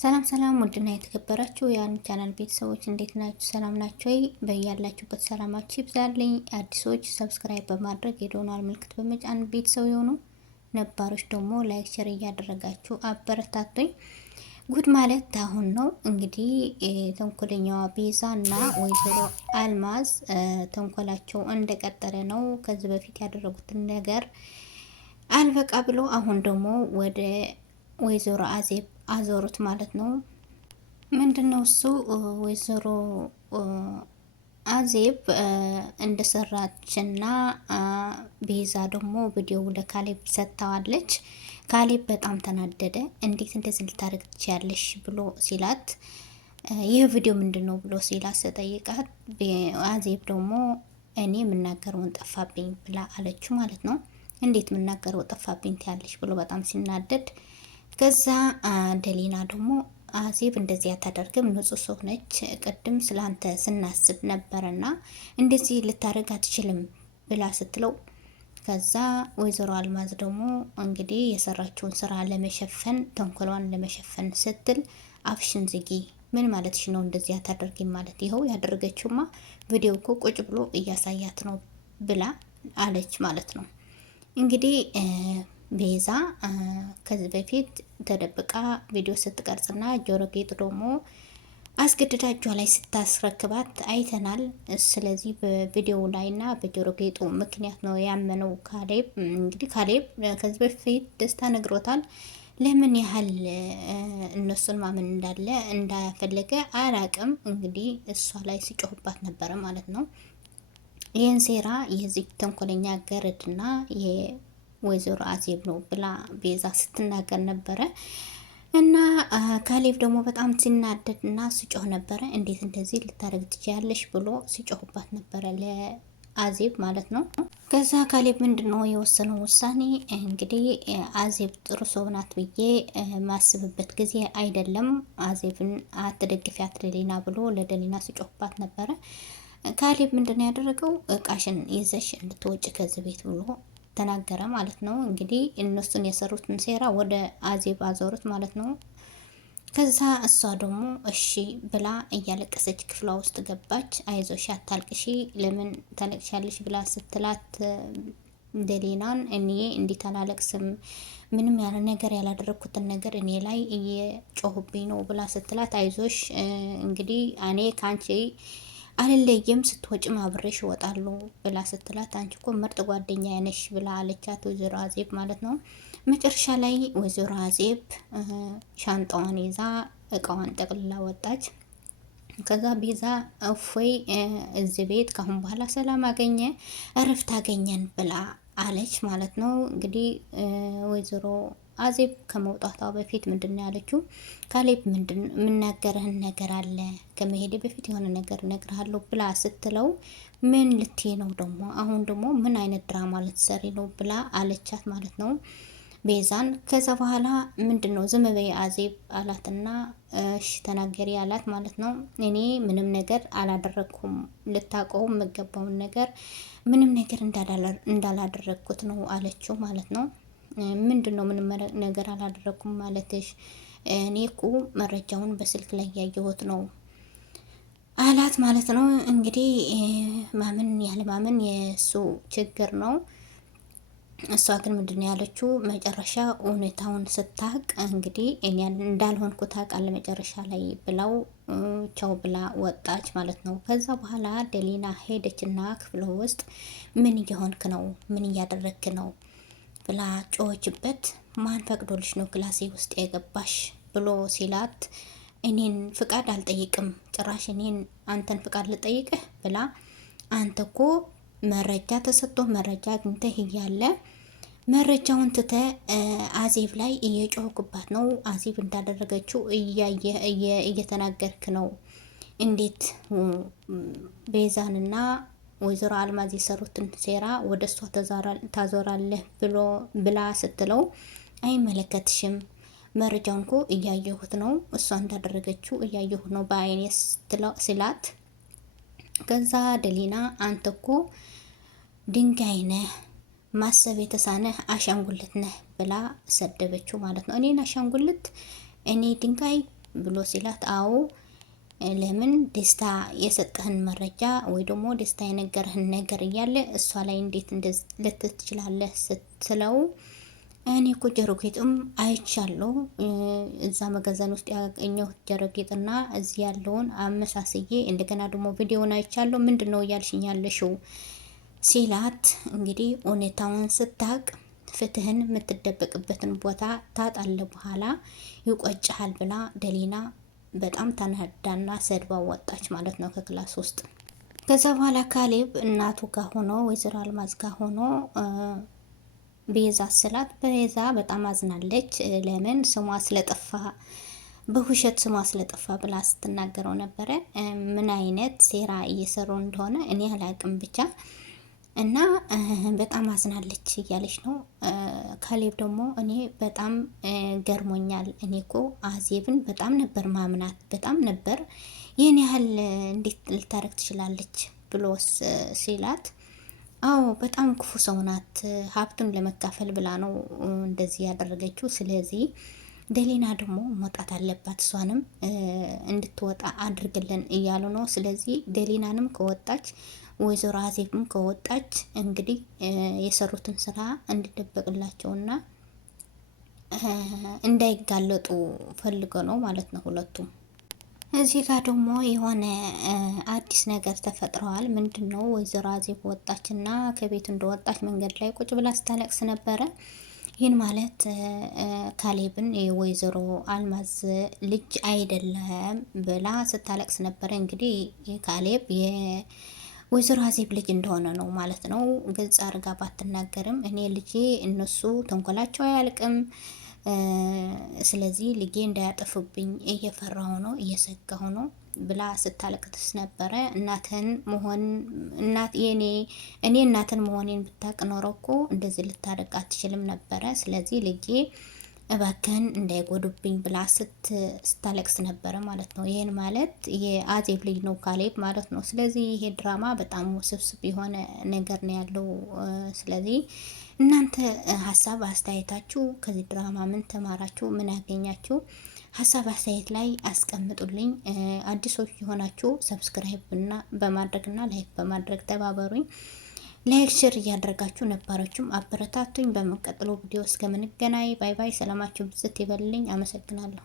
ሰላም ሰላም ውድና የተከበራችሁ ያን ቻናል ቤተሰቦች እንዴት ናችሁ? ሰላም ናችሁ ወይ? በያላችሁበት ሰላማችሁ ይብዛልኝ። አዲሶች ሰብስክራይብ በማድረግ የዶናል ምልክት በመጫን ቤተሰብ የሆኑ ነባሮች ደግሞ ላይክ ሸር እያደረጋችሁ አበረታቱኝ። ጉድ ማለት አሁን ነው እንግዲህ ተንኮለኛዋ ቤዛ እና ወይዘሮ አልማዝ ተንኮላቸው እንደቀጠለ ነው። ከዚህ በፊት ያደረጉትን ነገር አልበቃ ብሎ አሁን ደግሞ ወደ ወይዘሮ አዜብ አዞሩት ማለት ነው። ምንድነው እሱ ወይዘሮ አዜብ እንደሰራችና ቤዛ ደግሞ ቪዲዮው ለካሌብ ሰጥተዋለች። ካሌብ በጣም ተናደደ። እንዴት እንደዚህ ልታደርግ ትችያለሽ ብሎ ሲላት ይህ ቪዲዮ ምንድን ነው ብሎ ሲላት ስጠይቃት አዜብ ደግሞ እኔ የምናገረውን ጠፋብኝ ብላ አለችው ማለት ነው። እንዴት የምናገረው ጠፋብኝ ትያለሽ ብሎ በጣም ሲናደድ ከዛ ደሊና ደግሞ አዜብ እንደዚህ አታደርግም፣ ንጹህ ሰው ነች። ቅድም ስላንተ ስናስብ ነበርና እንደዚህ ልታደርግ አትችልም ብላ ስትለው ከዛ ወይዘሮ አልማዝ ደግሞ እንግዲህ የሰራችውን ስራ ለመሸፈን ተንኮሏን ለመሸፈን ስትል አፍሽን ዝጊ፣ ምን ማለትሽ ነው? እንደዚህ አታደርጊም ማለት ይኸው ያደረገችውማ ቪዲዮ እኮ ቁጭ ብሎ እያሳያት ነው ብላ አለች ማለት ነው። እንግዲህ ቤዛ ከዚህ በፊት ተደብቃ ቪዲዮ ስትቀርጽና ጆሮ ጌጥ ደግሞ አስገድዳ እጇ ላይ ስታስረክባት አይተናል። ስለዚህ በቪዲዮው ላይና በጆሮ ጌጡ ምክንያት ነው ያመነው ካሌብ። እንግዲህ ካሌብ ከዚህ በፊት ደስታ ነግሮታል። ለምን ያህል እነሱን ማመን እንዳለ እንዳፈለገ አላቅም። እንግዲህ እሷ ላይ ሲጮህባት ነበረ ማለት ነው። ይህን ሴራ የዚህ ተንኮለኛ ገረድና ወይዘሮ አዜብ ነው ብላ ቤዛ ስትናገር ነበረ። እና ካሌብ ደግሞ በጣም ሲናደድ እና ሲጮህ ነበረ። እንዴት እንደዚህ ልታደርግ ትችያለሽ ብሎ ሲጮህባት ነበረ ለአዜብ ማለት ነው። ከዛ ካሌብ ምንድነው የወሰነው ውሳኔ እንግዲህ አዜብ ጥሩ ሰው ናት ብዬ ማስብበት ጊዜ አይደለም፣ አዜብን አትደግፊያት ለሌና ብሎ ለደሊና ሲጮህባት ነበረ። ካሌብ ምንድነው ያደረገው? እቃሽን ይዘሽ እንድትወጭ ከዚህ ቤት ብሎ ተናገረ ማለት ነው። እንግዲህ እነሱን የሰሩትን ሴራ ወደ አዜብ አዞሩት ማለት ነው። ከዛ እሷ ደግሞ እሺ ብላ እያለቀሰች ክፍሏ ውስጥ ገባች። አይዞሽ አታልቅሺ፣ ለምን ታለቅሻለሽ ብላ ስትላት ደሊናን እኔ እንዴት አላለቅስም፣ ምንም ያለ ነገር ያላደረኩትን ነገር እኔ ላይ እየጮሁብኝ ነው ብላ ስትላት አይዞሽ እንግዲህ እኔ ካንቺ አልለየም፣ ስትወጭም አብሬሽ እወጣለሁ ብላ ስትላት አንቺ እኮ ምርጥ ጓደኛ ነሽ ብላ አለቻት ወይዘሮ አዜብ ማለት ነው። መጨረሻ ላይ ወይዘሮ አዜብ ሻንጣዋን ይዛ እቃዋን ጠቅልላ ወጣች። ከዛ ቤዛ እፎይ እዚህ ቤት ካሁን በኋላ ሰላም አገኘ እረፍት አገኘን ብላ አለች ማለት ነው። እንግዲህ ወይዘሮ አዜብ ከመውጣቷ በፊት ምንድነው ያለችው? ካሌብ ምንድን የምናገርህን ነገር አለ፣ ከመሄድ በፊት የሆነ ነገር እነግርሃለሁ ብላ ስትለው ምን ልትይ ነው ደግሞ? አሁን ደግሞ ምን አይነት ድራማ ልትሰሪ ነው ብላ አለቻት ማለት ነው ቤዛን። ከዛ በኋላ ምንድነው ዝም በይ አዜብ አላትና እሺ ተናገሪ አላት ማለት ነው። እኔ ምንም ነገር አላደረኩም፣ ልታውቀው የምገባውን ነገር ምንም ነገር እንዳላደረግኩት ነው አለችው ማለት ነው። ምንድን ነው ምንም ነገር አላደረኩም ማለትሽ? እኔ እኮ መረጃውን በስልክ ላይ ያየሁት ነው አላት ማለት ነው። እንግዲህ ማመን ያለ ማመን የእሱ ችግር ነው። እሷ ግን ምንድን ያለችው መጨረሻ እውነታውን ስታቅ እንግዲህ እኔ እንዳልሆንኩ ታውቃለህ መጨረሻ ላይ ብለው ቻው ብላ ወጣች ማለት ነው። ከዛ በኋላ ደሊና ሄደችና ክፍለ ውስጥ ምን እየሆንክ ነው? ምን እያደረግክ ነው ብላ ጮኸችበት። ማን ፈቅዶልሽ ነው ክላሴ ውስጥ የገባሽ ብሎ ሲላት እኔን ፍቃድ አልጠይቅም፣ ጭራሽ እኔን አንተን ፍቃድ ልጠይቅህ ብላ አንተ እኮ መረጃ ተሰጥቶ መረጃ አግኝተህ እያለ መረጃውን ትተ አዜብ ላይ እየጮህኩባት ነው። አዜብ እንዳደረገችው እየተናገርክ ነው። እንዴት ቤዛንና ወይዘሮ አልማዝ የሰሩትን ሴራ ወደ እሷ ታዞራለህ ብላ ስትለው አይመለከትሽም፣ መረጃውን እኮ እያየሁት ነው፣ እሷ እንዳደረገችው እያየሁት ነው በአይኔ ስላት ከዛ ደሊና አንተ እኮ ድንጋይ ነህ፣ ማሰብ የተሳነህ አሻንጉልት ነህ ብላ ሰደበችው ማለት ነው። እኔን አሻንጉልት? እኔ ድንጋይ ብሎ ሲላት አዎ ለምን ደስታ የሰጠህን መረጃ ወይ ደግሞ ደስታ የነገርህን ነገር እያለ እሷ ላይ እንዴት እንደዚህ ልትል ትችላለህ ስትለው እኔ እኮ ጆሮ ጌጥም አይቻለሁ እዛ መጋዘን ውስጥ ያገኘሁት ጆሮ ጌጥና እዚህ ያለውን አመሳስዬ እንደገና ደግሞ ቪዲዮውን አይቻለሁ። ምንድን ነው እያልሽኝ ያለሽው ሲላት እንግዲህ ሁኔታውን ስታቅ ፍትህን የምትደበቅበትን ቦታ ታጣለ በኋላ ይቆጭሃል ብላ ደሊና በጣም ተናዳና ሰድባ ወጣች ማለት ነው ከክላስ ውስጥ። ከዛ በኋላ ካሌብ እናቱ ጋር ሆኖ ወይዘሮ አልማዝ ጋር ሆኖ ቤዛ ስላት ቤዛ በጣም አዝናለች። ለምን ስሟ ስለጠፋ በውሸት ስሟ ስለጠፋ ብላ ስትናገረው ነበረ። ምን አይነት ሴራ እየሰሩ እንደሆነ እኔ አላቅም ብቻ እና በጣም አዝናለች እያለች ነው። ካሌብ ደግሞ እኔ በጣም ገርሞኛል። እኔ እኮ አዜብን በጣም ነበር ማምናት፣ በጣም ነበር ይህን ያህል እንዴት ልታረግ ትችላለች ብሎ ሲላት አዎ በጣም ክፉ ሰው ናት። ሀብቱን ለመካፈል ብላ ነው እንደዚህ ያደረገችው። ስለዚህ ደሊና ደግሞ መውጣት አለባት፣ እሷንም እንድትወጣ አድርግልን እያሉ ነው። ስለዚህ ደሊናንም ከወጣች ወይዘሮ አዜብም ከወጣች እንግዲህ የሰሩትን ስራ እንዲደበቅላቸውና እንዳይጋለጡ ፈልገ ነው ማለት ነው ሁለቱም። እዚህ ጋር ደግሞ የሆነ አዲስ ነገር ተፈጥረዋል። ምንድን ነው? ወይዘሮ አዜብ ወጣችና ከቤት እንደወጣች መንገድ ላይ ቁጭ ብላ ስታለቅስ ነበረ። ይህን ማለት ካሌብን የወይዘሮ አልማዝ ልጅ አይደለም ብላ ስታለቅስ ነበረ። እንግዲህ ካሌብ የወይዘሮ አዜብ ልጅ እንደሆነ ነው ማለት ነው። ግልጽ አርጋ ባትናገርም እኔ ልጄ እነሱ ተንኮላቸው አያልቅም፣ ስለዚህ ልጄ እንዳያጠፉብኝ እየፈራሁ ነው፣ እየሰጋሁ ነው ብላ ስታለቅስ ነበረ። እናትን መሆን እኔ እናትን መሆኔን ብታቅ ኖሮ እኮ እንደዚህ ልታደርግ አትችልም ነበረ። ስለዚህ ልጄ እባክህን እንዳይጎዱብኝ ብላ ስታለቅስ ነበረ ማለት ነው። ይህን ማለት የአዜብ ልጅ ነው ካሌብ ማለት ነው። ስለዚህ ይሄ ድራማ በጣም ውስብስብ የሆነ ነገር ነው ያለው። ስለዚህ እናንተ ሀሳብ አስተያየታችሁ ከዚህ ድራማ ምን ተማራችሁ? ምን ያገኛችሁ? ሀሳብ አስተያየት ላይ አስቀምጡልኝ። አዲሶች የሆናችሁ ሰብስክራይብ እና በማድረግና ላይክ በማድረግ ተባበሩኝ። ላይክ ሼር እያደረጋችሁ ነባሮችም አበረታቱኝ። በመቀጥለው ቪዲዮ እስከምንገናኝ ባይ ባይ። ሰላማችሁ ብዝት ይበልልኝ። አመሰግናለሁ።